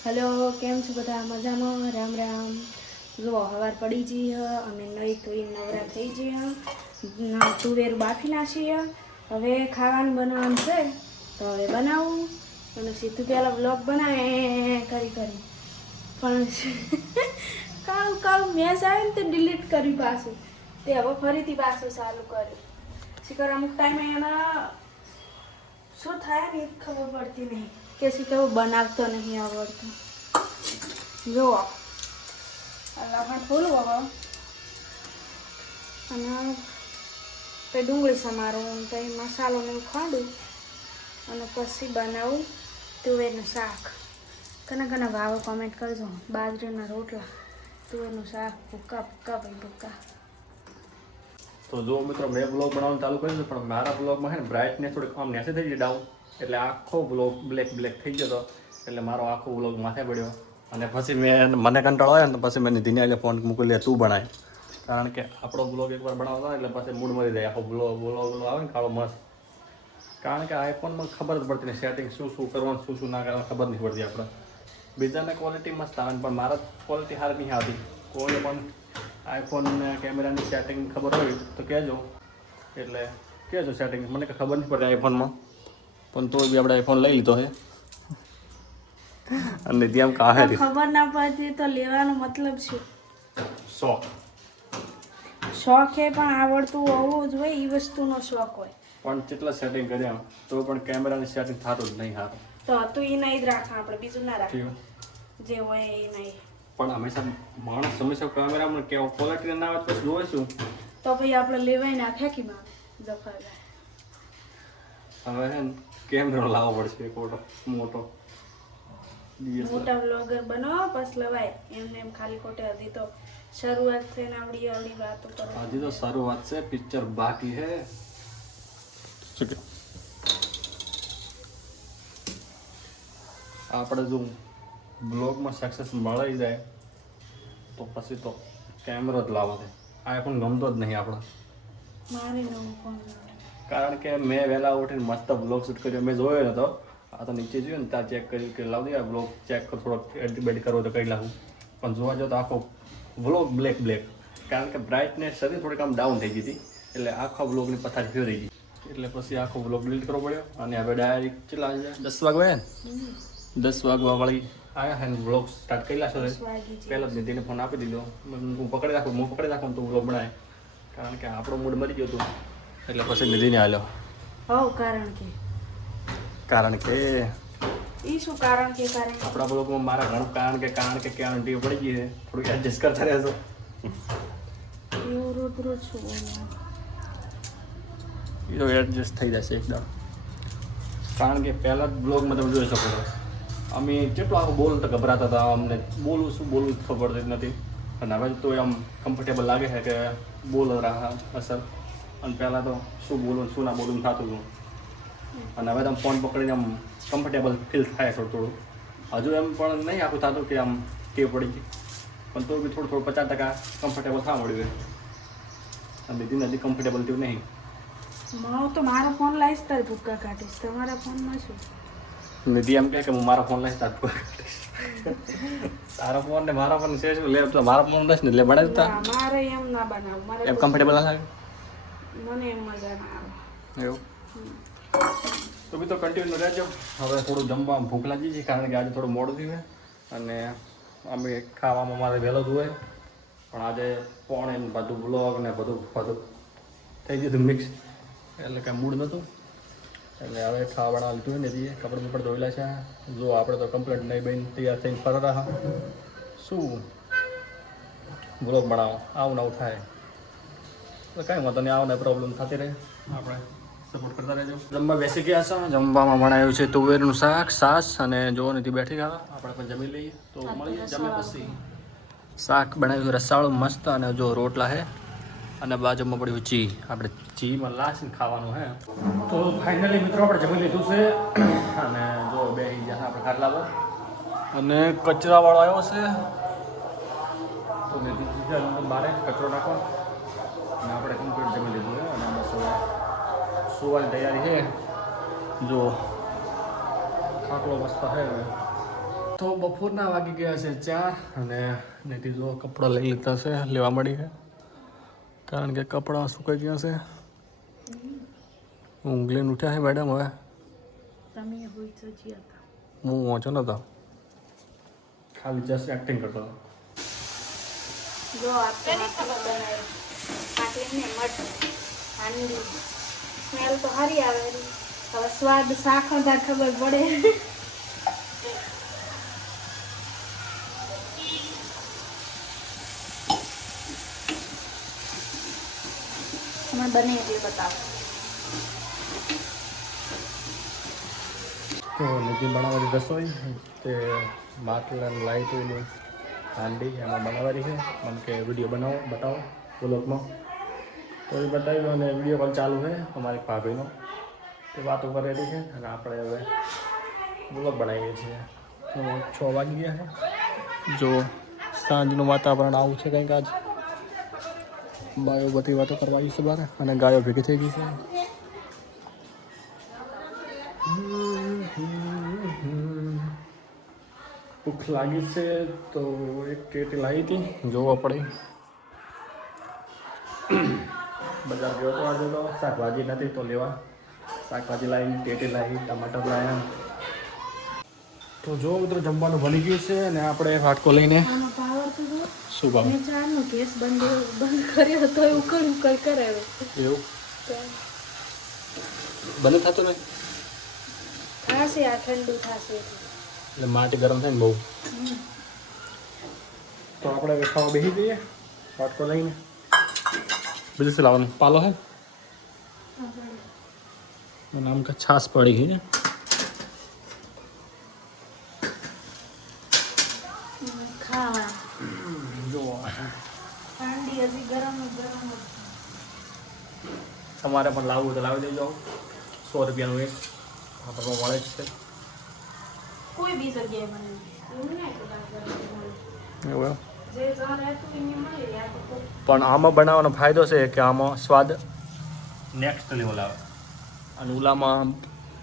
Hello, કેમ છો બધા? મજામાં? રામ રામ. જો હવાર પડી જઈએ અમે નહીં ધોઈ નવરા થઈ જઈએ. તુવેર બાફી નાખીએ. હવે ખાવાનું બનાવવાનું છે તો હવે બનાવું. અને સીધું પહેલાં બ્લોગ બનાવે કરી પણ કાળું કાળું મેસ આવે ને તે ડિલીટ કરી પાછું. તે હવે ફરીથી પાછું ચાલુ કર્યું. શીખર અમુક ટાઈમે એના શું થાય ને એ ખબર પડતી નહીં કે શું કેવું બનાવતો નહીં આવડતું. જુઓ લસણ ફોલું હવે અને પછી ડુંગળી સમારું પછી મસાલો ને એવું ખાંડું અને પછી બનાવું તુવેરનું શાક. કના ભાવો કોમેન્ટ કરજો. બાજરીના રોટલા, તુવેરનું શાક, ભૂકા ભૂકા ભાઈ ભૂકા. તો જો મિત્રો મેં બ્લોગ બનાવવાનું ચાલુ કર્યું પણ મારા બ્લોગમાં છે ને બ્રાઇટનેસ થોડીક આમ નેસે થઈ ગઈ ડાઉન, એટલે આખો બ્લોગ બ્લેક થઈ ગયો હતો. એટલે મારો આખો બ્લોગ માથે પડ્યો અને પછી મને કંટાળો આવ્યો ને તો પછી મેં નિધિને આજે ફોન મૂકી લે તું બનાય. કારણ કે આપણો બ્લોગ એકવાર બનાવતો એટલે પછી મૂડ મળી જાય. આખો બ્લોગ આવે ને કાળો મસ્ત. કારણ કે આઈફોનમાં ખબર જ પડતી નહીં સેટિંગ શું કરવાનું શું ના કરવાનું ખબર નહીં પડતી આપણે. બીજાને ક્વોલિટી મસ્ત આવે પણ મારા ક્વોલિટી સારી નહીં આવતી. કોઈ પણ આઈફોન કેમેરાની સેટિંગ ખબર હોય તો કહેજો. એટલે કહેજો સેટિંગ મને ખબર નહીં પડે આઈફોનમાં, પણ તો બી આપણે આઈફોન લઈ લીધો છે અને ત્યાં કાહે ખબર ના પડતી તો લેવાનો મતલબ છે શોખ શોખ એ પણ આવડતું હોવું જોઈએ. એ વસ્તુનો શોખ હોય પણ કેટલા સેટિંગ કર્યા તો પણ કેમેરાની સેટિંગ થતું જ નહીં સારું. તો તું એ નહીં જ રાખા, આપણે બીજું ના રાખવું જે હોય એ નહીં. પણ હંમેશા માણસ હંમેશા કેમેરામાં કેવું ક્વોલિટી ના આવે તો જોવે શું. તો પછી આપણે લેવાય ના ફેંકી માં જફા. હવે છે ને કેમેરો લાવવો પડશે એક મોટો મોટા બ્લોગર બનાવો બસ લવાય. એમને એમ ખાલી ખોટે હજી તો શરૂઆત થઈને આવડી વાતો કરો. હજી તો શરૂઆત છે, પિક્ચર બાકી છે. આપણે જો બ્લોગમાં સક્સેસ મળી જાય તો પછી તો કેમેરો જ લાવો છે. આઈફોન ગમતો જ નહીં આપણે. મારે નવું ફોન. કારણ કે મેં વહેલા ઉઠીને મસ્ત બ્લોગ શૂટ કર્યો. મેં જોયો નતો, આ તો નીચે જોયું ને ત્યાં ચેક કર્યું કે લાવ દે આ બ્લોગ ચેક કરો, થોડોક એડિટ કરવો તો કરી લાવું. પણ જોવા જાવ તો આખો બ્લોગ બ્લેક. કારણ કે બ્રાઇટનેસ હતી થોડીક આમ ડાઉન થઈ ગઈ હતી એટલે આખો બ્લોગની પથારી ફેરવી ગઈ. એટલે પછી આખો બ્લોગ ડિલીટ કરવો પડ્યો. અને હવે ડાયરેક્ટ કેટલા 10 વાગે 10 વાગવા વાળી આવ્યા છે ને બ્લોગ સ્ટાર્ટ કરી લાશો. પહેલાં જ નિધિને ફોન આપી દીધો. હું પકડી રાખું તો બ્લોગ બનાવે. કારણ કે આપણો મૂડ મરી ગયો હતો એટલે પછી નિધિને હાલ્યો. કારણ કે આપણા બ્લોગમાં મારા ઘણું કારણ કે કહેવાનું ટીવ પડી ગઈ છે. થોડુંક એડજસ્ટ કરતા રહેશો. એ તો એડજસ્ટ થઈ જશે એકદમ. કારણ કે પહેલા જ બ્લોગમાં તમે જોઈ શકો છો અમે જેટલું આખું બોલતા ગભરાતા હતા. અમને શું બોલવું ખબર જ નથી. અને હવે તો આમ કમ્ફર્ટેબલ લાગે છે કે બોલ રહ્યા અસર. અને પહેલાં તો શું બોલવું શું ના બોલવું થતું હતું. અને હવે તો ફોન પકડીને આમ કમ્ફર્ટેબલ ફીલ થાય થોડું. હજુ એમ પણ નહીં આખું થતું કે આમ ટેવ પડી ગઈ, પણ તો બી થોડું 50% કમ્ફર્ટેબલ થવા મળ્યું. અને દીદી હજી કમ્ફર્ટેબલ થયું નહીં. તો મારો ફોન લાવીશ તારે ભૂક્કા કાઢીશ. તમારા ફોનમાં શું? નિધિ એમ કહે કે હું મારા ફોન લઈશ તાર તારા ફોન ને મારા ફોન છે શું લે તો મારા ફોન દસ ને લે બનાવી દેતા. મારે એમ ના બનાવું. મારે એમ કમ્ફર્ટેબલ ના થાય. મને એમ મજા ના આવે એવું તો બી તો કન્ટિન્યુ રહેજો. હવે થોડું જમવા ભૂખ લાગી છે કારણ કે આજે થોડું મોડું થયું અને અમે ખાવામાં મારે વહેલો જ હોય. પણ આજે પોણે બધું બ્લોગ ને બધું થઈ ગયું હતું મિક્સ એટલે કાંઈ મૂડ નહોતું. એટલે હવે ખાવા બનાવવા લીધું ને જઈએ. કપડાં બપડ ધોયેલા છે. જો આપણે તો કમ્પ્લીટ નહીં બહીને તૈયાર થઈને ફરવા રહ્યા. શું બ્લોગ બનાવો આવું નવું થાય તો કાંઈ વાંધો નહીં. આવું પ્રોબ્લેમ થતી રહે. આપણે સપોર્ટ કરતા રહેજો. જમવા બેસી ગયા છે. જમવામાં બનાવ્યું છે તુવેરનું શાક, છાશ અને જો નથી બેઠી ગયા. આપણે પણ જમી લઈએ તો મળીએ જમે પછી. શાક બનાવ્યું રસાળું મસ્ત અને જો રોટલા છે અને બાજુમાં પડ્યું ચી. આપણે ચીમાં લાસીને ખાવાનું હે. તો ફાઇનલી મિત્રો આપણે જમી લીધું છે અને જો બેસી ગયા આપણે ખાટલા પર અને કચરાવાળો આવ્યો છે તો મેં બારે કચરો નાખો અને આપણે કમ્પ્લીટ જમી લીધું છે અને બસ હવે સુવાની તૈયારી છે. જો ખાટલો મસ્ત છે હવે તો બપોરના વાગી ગયા છે 4 અને નીતિ જો કપડાં લઈ લીધા છે લેવા મળી છે કારણ કે કપડાં સુકાઈ ગયા છે. ઊંઘલીને ઉઠ્યા છે મેડમ હવે તમે હોય તો જ્યાં હતા. હું વાંચો નતો ખાલી જસ્ટ એક્ટિંગ કરતો હતો. જો આપણે બનાવ્યું પાટલીને મઠ હાંડી સ્મેલ તો સારી આવે હવે સ્વાદ શાખદાર ખબર પડે. અમે બને એટલે બતાવો. તો નીતિ બનાવવાની રસોઈ તે માટલા લાઈટ હાંડી એમાં બનાવવાની છે. મને કે વિડીયો બતાવો વ્લોગમાં તો એ બતાવ્યું અને વિડીયો કોલ ચાલુ છે અમારી ભાભીનો તે વાતો કરેલી છે અને આપણે હવે વ્લોગ બનાવીએ છીએ. તો 6 વાગી ગયા છે. જો સાંજનું વાતાવરણ આવું છે કંઈક આજ બાયો બધી વાતો કરવાની છે બહાર અને ગાયો ભેગી થઈ ગઈ છે. ભૂખ લાગી છે તો એક ટેટી લાવી હતી જોવા પડી. બજાર ગયો તો આજે તો શાકભાજી નથી તો લેવા શાકભાજી લાવી ટેટી લાવી ટમાટર લાવ્યા. તો જો મિત્રો જમવાનું બની ગયું છે અને આપણે વાટકો લઈને આનો પાવર તો જો શું ભાવ મેં ચારનો ગેસ બંધ કર્યો તો ઉકળ કરે હવે. એવું બને થતું નહીં થશે આ ઠંડુ થશે એટલે માટી ગરમ થાય ને બહુ. તો આપણે હવે ખાવા બેસી જઈએ વાટકો લઈને. બીજું શું લાવવાનું પાલો હે નામ કા છાશ પડી ગઈ ને ખાવા જો ઠંડી હજી ગરમ ગરમ તમારે પણ લાવવું તો લાવી દેજો 100 રૂપિયાનું એક આપણને મળે જ છે. કોઈ બી જગ્યાએ મને એવું નહીં કે એવું એમ જે જણ રહેતું એને મળી રહે. આ તો કોઈ પણ આમાં બનાવવાનો ફાયદો છે કે આમાં સ્વાદ નેક્સ્ટ લેવલ આવે અને ઓલામાં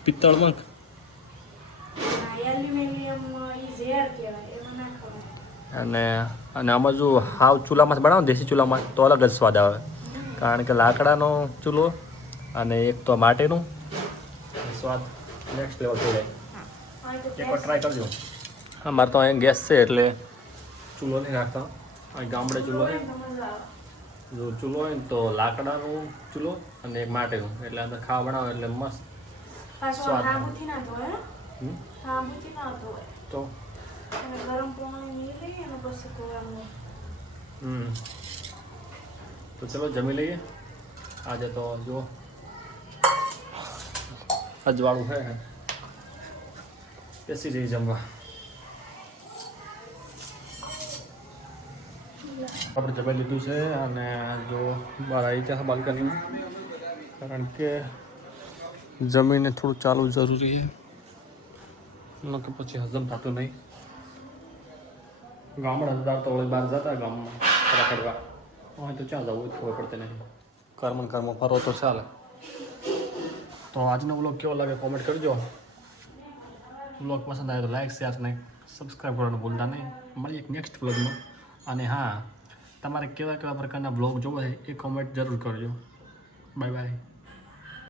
પિત્તળમાં એલ્યુમિનિયમ ઈ ઝેર કહેવાય એમાં ના ખવાય. અને આમાં જો હાવ ચૂલામાં બનાવો ને દેશી ચૂલામાં તો અલગ જ સ્વાદ આવે કારણ કે લાકડાનો ચૂલો અને એક તો માટીનું સ્વાદ નેક્સ્ટ લેવલ થઈ જાય. એકવાર ટ્રાય કરજો. હા મારે તો અહીંયા ગેસ છે એટલે ચૂલો નહીં રાખતા. અહીં ગામડે ચૂલો હોય જો ચૂલો હોય ને તો લાકડાનો ચૂલો અને એક માટીનું એટલે અંદર ખાવા બનાવો એટલે મસ્ત પાછો સ્વાદ. હાબુથી ના ધોય હમ? હાબુથી ના ધોય તો અને ગરમ પાણી લઈએ અને પછી ધોવાનું. તો ચલો જમી લઈએ. આજે તો જુઓ અજવાળું છે બેસી જઈએ જમવા. આપણે જમી લીધું છે અને જો બહાર આવી ત્યાં બાલ્કનીમાં કારણ કે જમીને થોડું ચાલવું જરૂરી છે ન કે પછી હજમ થતું નહીં. ગામડા હજાર તો બહાર જતા ગામમાં રખડવા હોય તો ચાલ જવું ખબર પડતી નહીં. કર્મ ફરો તો ચાલે. તો આજનો વ્લોગ કેવો લાગે કોમેન્ટ કરજો. વ્લોગ પસંદ આવે તો લાઈક શેર અને સબસ્ક્રાઈબ કરવાનું ભૂલતા નહીં. મળીએ એક નેક્સ્ટ વ્લોગમાં. અને હા તમારે કેવા પ્રકારના વ્લોગ જોવા છે એ કોમેન્ટ જરૂર કરજો. Bye bye.